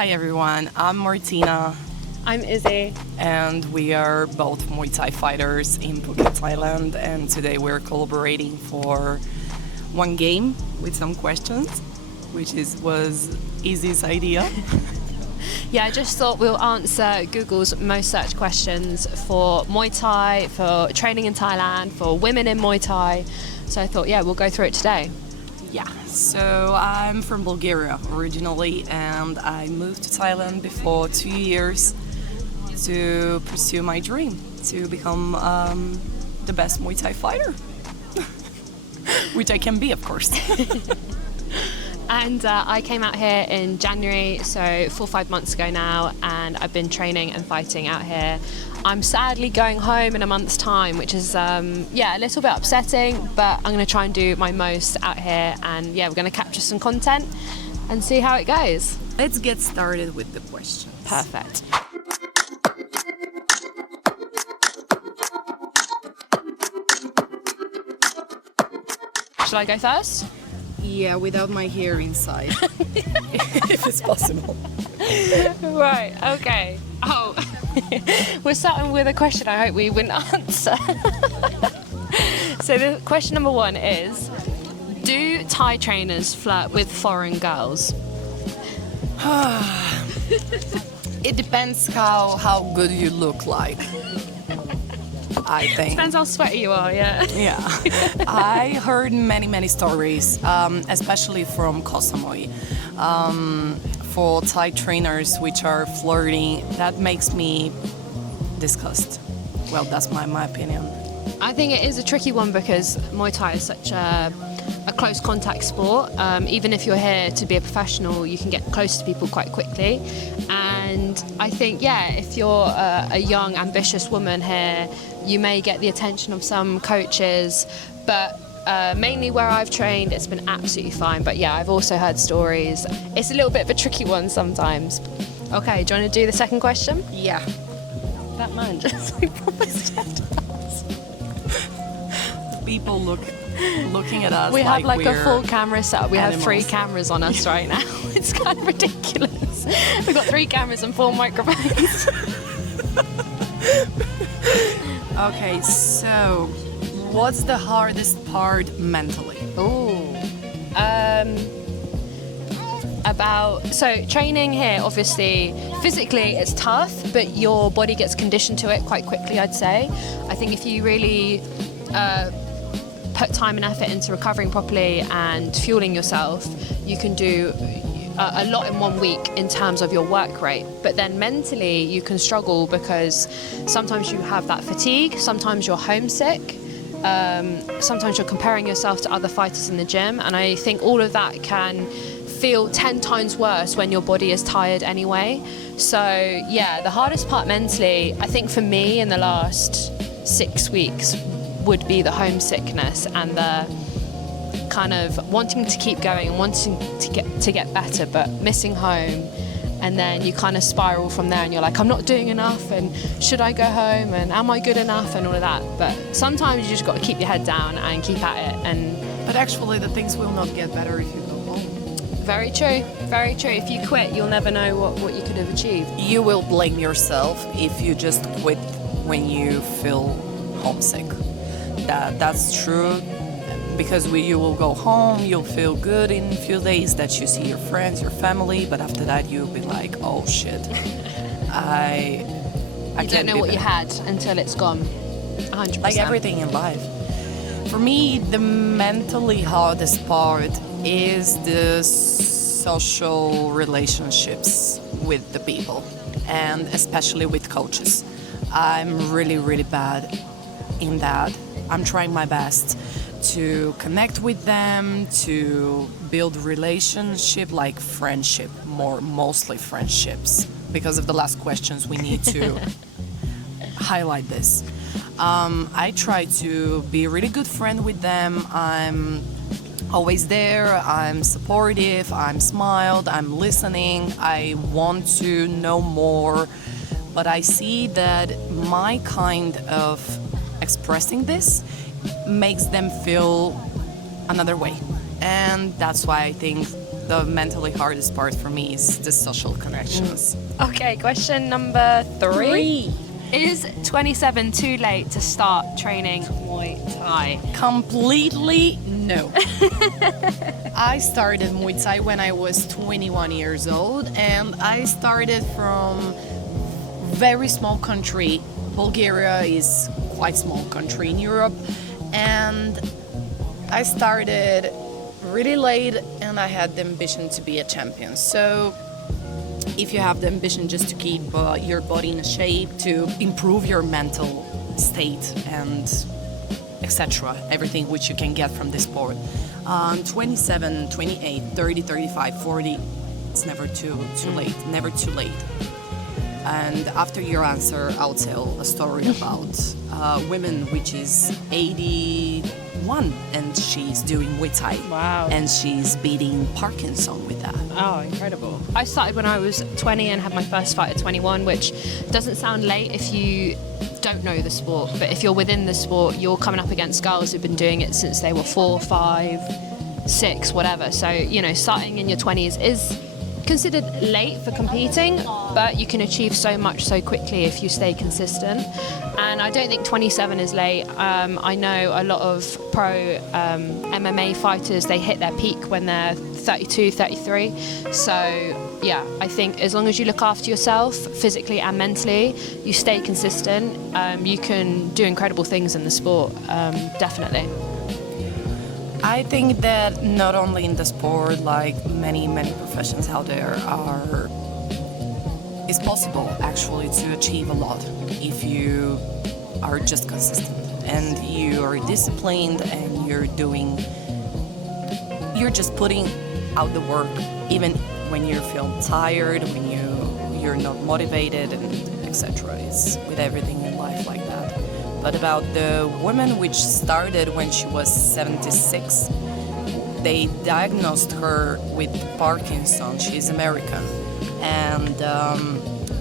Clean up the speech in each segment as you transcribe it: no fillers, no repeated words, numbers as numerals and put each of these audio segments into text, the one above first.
Hi everyone, I'm Martina I'm Izzy. and we are both Muay Thai fighters in Phuket, Thailand, and today we're collaborating for one game with some questions, which was Izzy's idea. Yeah, I just thought we'll answer Google's most searched questions for Muay Thai, for training in Thailand, for women in Muay Thai. So I thought, yeah, we'll go through it today. Yeah, so I'm from Bulgaria originally, and I moved to Thailand before 2 years to pursue my dream to become the best Muay Thai fighter, which I can be, of course. And I came out here in January, so 4 or 5 months ago now, and I've been training and fighting out here. I'm sadly going home in a month's time, which is, a little bit upsetting, but I'm going to try and do my most out here, and yeah, we're going to capture some content and see how it goes. Let's get started with the questions. Perfect. Shall I go first? Yeah, without my hair inside, if it's possible. Right, okay. Oh, we're starting with a question I hope we wouldn't answer. So the question number 1 is, do Thai trainers flirt with foreign girls? It depends how good you look like, I think. Depends how sweaty you are, yeah. Yeah, I heard many stories, especially from Koh Samui, for Thai trainers which are flirting. That makes me disgust. Well, that's my opinion. I think it is a tricky one because Muay Thai is such a close contact sport. Even if you're here to be a professional, you can get close to people quite quickly. And I think, if you're a young, ambitious woman here, you may get the attention of some coaches, but mainly where I've trained, it's been absolutely fine. But yeah, I've also heard stories. It's a little bit of a tricky one sometimes. Okay, do you want to do the second question? Yeah. That man just proper stepped us. People looking at us. We have like a we're full camera setup. We have 3 animals. cameras on us right now. It's kind of ridiculous. We've got 3 cameras and 4 microphones. Okay, so what's the hardest part mentally? So training here, obviously, physically it's tough, but your body gets conditioned to it quite quickly, I'd say. I think if you really put time and effort into recovering properly and fueling yourself, you can do a lot in 1 week in terms of your work rate. But then mentally you can struggle because sometimes you have that fatigue, sometimes you're homesick, sometimes you're comparing yourself to other fighters in the gym, and I think all of that can feel 10 times worse when your body is tired anyway. So yeah, the hardest part mentally, I think for me in the last 6 weeks, would be the homesickness and the kind of wanting to keep going and wanting to get better, but missing home. And then you kind of spiral from there and you're like, I'm not doing enough, and should I go home, and am I good enough, and all of that. But sometimes you just got to keep your head down and keep at it. But actually the things will not get better if you go home. Very true, very true. If you quit, you'll never know what you could have achieved. You will blame yourself if you just quit when you feel homesick. That's true, because you will go home, you'll feel good in a few days that you see your friends, your family, but after that you'll be like, oh shit, I don't know what you had until it's gone. 100%. Like everything in life. For me, the mentally hardest part is the social relationships with the people, and especially with coaches. I'm really bad in that. I'm trying my best to connect with them, to build relationship, like friendship, mostly friendships. Because of the last questions, we need to highlight this. I try to be a really good friend with them. I'm always there, I'm supportive, I'm smiled, I'm listening, I want to know more. But I see that my kind of expressing this makes them feel another way. And that's why I think the mentally hardest part for me is the social connections. Okay, question number three. Is 27 too late to start training Muay Thai? Completely no. I started Muay Thai when I was 21 years old, and I started from very small country. Bulgaria is quite small country in Europe, and I started really late, and I had the ambition to be a champion. So if you have the ambition just to keep your body in shape, to improve your mental state and etc., everything which you can get from this sport, 27, 28, 30, 35, 40, it's never too late, never too late. And after your answer, I'll tell a story about women which is 81 and she's doing Muay Thai. Wow. And she's beating Parkinson with that. Oh, incredible. I started when I was 20 and had my first fight at 21, which doesn't sound late if you don't know the sport, but if you're within the sport, you're coming up against girls who've been doing it since they were 4, 5, 6, whatever. So, you know, starting in your 20s is considered late for competing, but you can achieve so much so quickly if you stay consistent. And I don't think 27 is late. I know a lot of pro MMA fighters, they hit their peak when they're 32, 33. So yeah, I think as long as you look after yourself physically and mentally, you stay consistent, you can do incredible things in the sport, definitely. I think that not only in the sport, like many professions out there it's possible actually to achieve a lot if you are just consistent and you are disciplined and you're just putting out the work, even when you feel tired, when you're not motivated, and etc. It's with everything in life like that. But about the woman which started when she was 76, they diagnosed her with Parkinson. She's American. And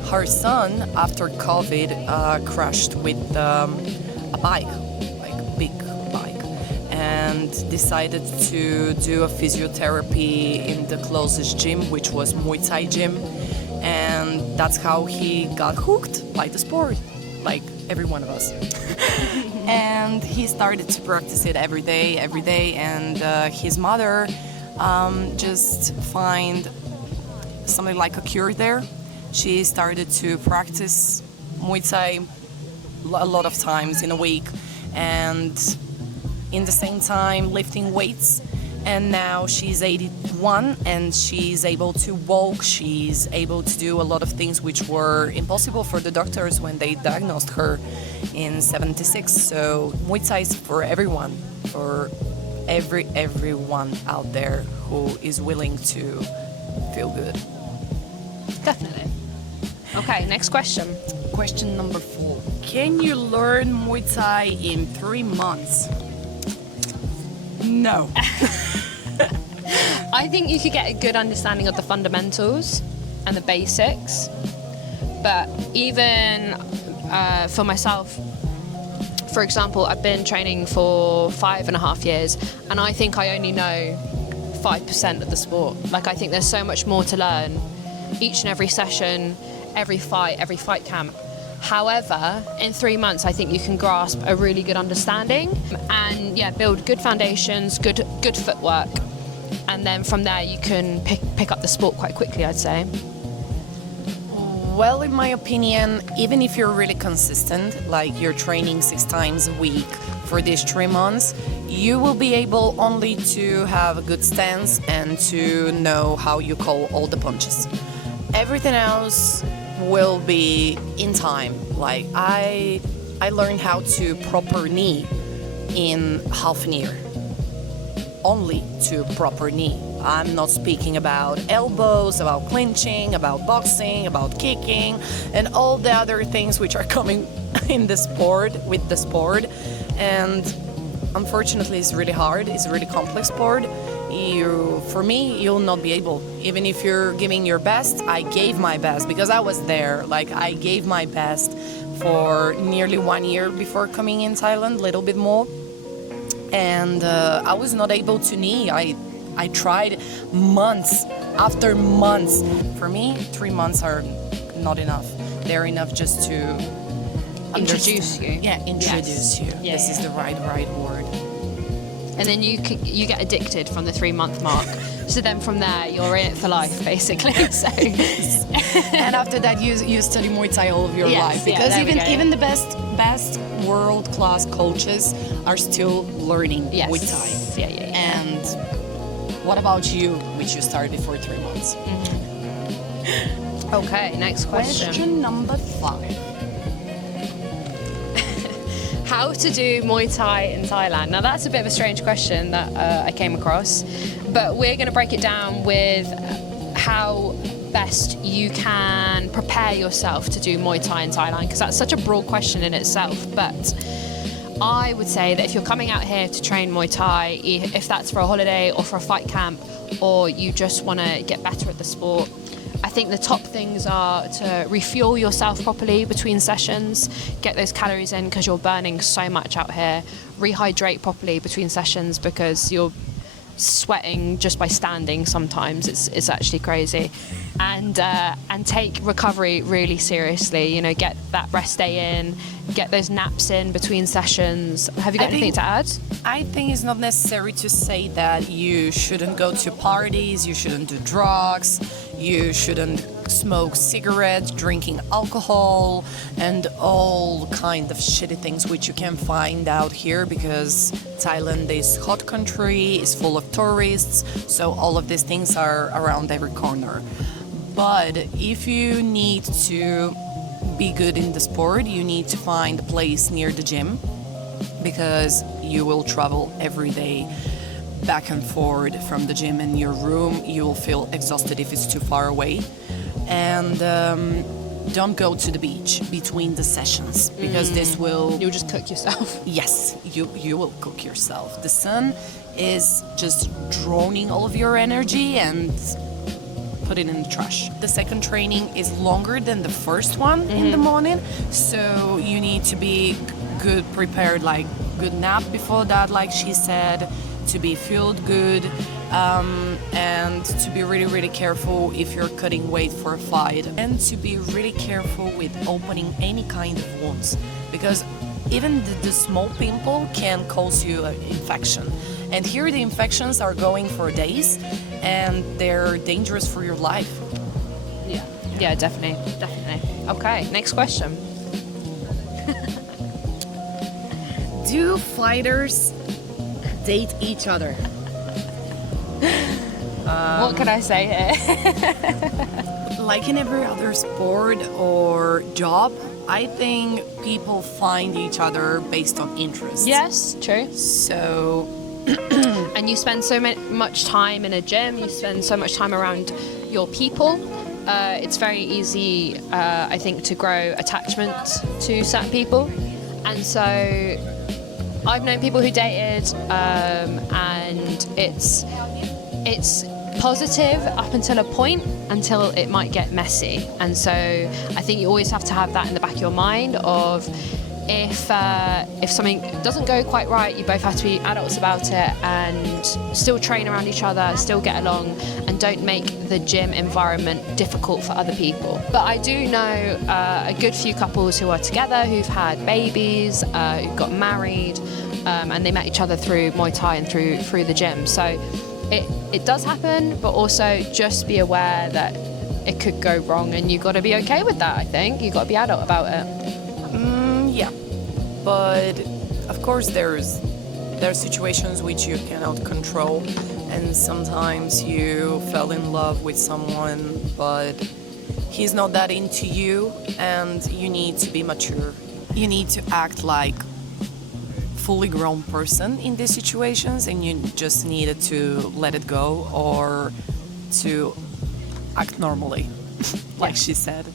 her son, after COVID, crashed with a bike, like a big bike, and decided to do a physiotherapy in the closest gym, which was Muay Thai gym. And that's how he got hooked by the sport, like every one of us. And he started to practice it every day, and his mother just find something like a cure there. She started to practice Muay Thai a lot of times in a week, and in the same time lifting weights. And now she's 81 and she's able to walk, she's able to do a lot of things which were impossible for the doctors when they diagnosed her in 76. So Muay Thai is for everyone, for everyone out there who is willing to feel good. Definitely. Okay, next question. Question number 4. Can you learn Muay Thai in 3 months? No. I think you could get a good understanding of the fundamentals and the basics, but even for myself, for example, I've been training for 5.5 years, and I think I only know 5% of the sport. Like, I think there's so much more to learn each and every session, every fight camp. However, in 3 months, I think you can grasp a really good understanding and build good foundations, good footwork, and then from there you can pick up the sport quite quickly, I'd say. Well, in my opinion, even if you're really consistent, like you're training 6 times a week for these 3 months, you will be able only to have a good stance and to know how you call all the punches. Everything else will be in time. Like I learned how to proper knee in half an year. Only to proper knee. I'm not speaking about elbows, about clinching, about boxing, about kicking, and all the other things which are coming in the sport, with the sport. And unfortunately, it's really hard. It's a really complex sport. For me, you'll not be able. Even if you're giving your best, I gave my best because I was there. Like, I gave my best for nearly 1 year before coming in Thailand, a little bit more. And I was not able to knee. I tried months after months. For me, 3 months are not enough. They're enough just to Introduce you. Yeah, introduce Yes. you. Yeah, This is yeah. the right word. And then you get addicted from the 3-month mark. So then from there, you're in it for life, basically. So. And after that, you study Muay Thai all of your Yes, life, yeah, because there we go. even the best world class coaches are still learning Yes. Muay Thai. Yeah. And what about you, which you started before 3 months? Okay, next question. Question number 5. How to do Muay Thai in Thailand? Now that's a bit of a strange question that I came across, but we're going to break it down with how best you can prepare yourself to do Muay Thai in Thailand, because that's such a broad question in itself. But I would say that if you're coming out here to train Muay Thai, if that's for a holiday or for a fight camp, or you just want to get better at the sport, I think the top things are to refuel yourself properly between sessions, get those calories in because you're burning so much out here, rehydrate properly between sessions because you're sweating just by standing sometimes. It's actually crazy. And take recovery really seriously. You know, get that rest day in, get those naps in between sessions. Have you got anything to add? I think it's not necessary to say that you shouldn't go to parties, you shouldn't do drugs, you shouldn't smoke cigarettes, drinking alcohol, and all kind of shitty things which you can find out here, because Thailand is hot country, is full of tourists, so all of these things are around every corner. But if you need to be good in the sport, you need to find a place near the gym, because you will travel every day back and forth from the gym in your room. You will feel exhausted if it's too far away. And don't go to the beach between the sessions, because this will... You'll just cook yourself. Yes, you will cook yourself. The sun is just drowning all of your energy and put it in the trash. The second training is longer than the first one in the morning, so you need to be good prepared, like good nap before that, like she said, to be fueled good, and to be really, really careful if you're cutting weight for a fight, and to be really careful with opening any kind of wounds, because even the small pimple can cause you an infection. And here the infections are going for days, and they're dangerous for your life. Yeah, definitely. Okay, next question. Do fighters date each other? What can I say here? Like in every other sport or job, I think people find each other based on interest. Yes, true. So, And you spend so much time in a gym, you spend so much time around your people. It's very easy, I think, to grow attachment to certain people. And so I've known people who dated, and it's positive up until a point, until it might get messy. And so I think you always have to have that in the back of your mind of if something doesn't go quite right, you both have to be adults about it and still train around each other, still get along, and don't make the gym environment difficult for other people. But I do know a good few couples who are together, who've had babies, who got married, and they met each other through Muay Thai and through the gym. So it does happen, but also just be aware that it could go wrong, and you've got to be okay with that. I think you've got to be adult about it. yeah. But of course there are situations which you cannot control, and sometimes you fell in love with someone but he's not that into you, and you need to be mature. You need to act like fully grown person in these situations, and you just needed to let it go or to act normally, like she said.